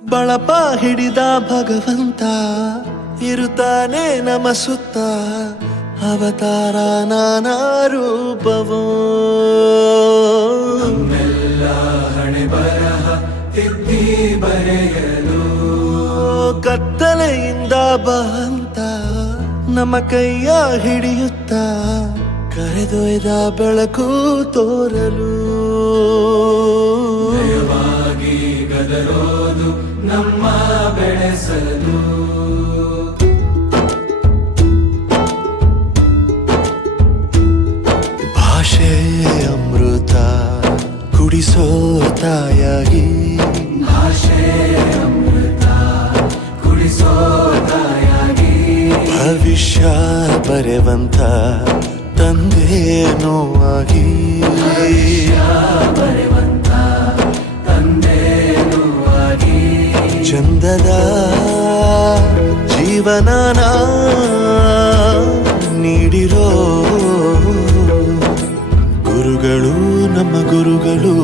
ಬಳಪ ಹಿಡಿದ ಭಗವಂತ ಇರುತ್ತಾನೆ ನಮ ಸುತ್ತ ಅವತಾರ ನಾನಾ ರೂಪವೋ ನಮ್ಮೆಲ್ಲ ಹಣೆ ಬರಹ ತಿದ್ದಿ ಬರೆಯಲು ಕತ್ತಲೆಯಿಂದ ಬಂತ ನಮ್ಮ ಕೈಯ ಹಿಡಿಯುತ್ತ ಕರೆದೊಯ್ದ ಬೆಳಕು ತೋರಲು ದಯವಾಗಿ ಗದರೋದು ನಮ್ಮ ಬೆಳೆಸಲು ಭಾಷೆ ಅಮೃತ ಕುಡಿಸೋ ತಾಯಾಗಿ ಭಾಷೆ ಅಮೃತ ಕುಡಿಸೋ ತಾಯಾಗಿ ಭವಿಷ್ಯ ಬರೆವಂತ ತಂದೇನೋ ಆಗಿ ಬರೆವಂತ ತಂದೇನೂ ಆಗಿ ಚಂದದ ಜೀವನನ ನೀಡಿರೋ ಗುರುಗಳು ನಮ್ಮ ಗುರುಗಳು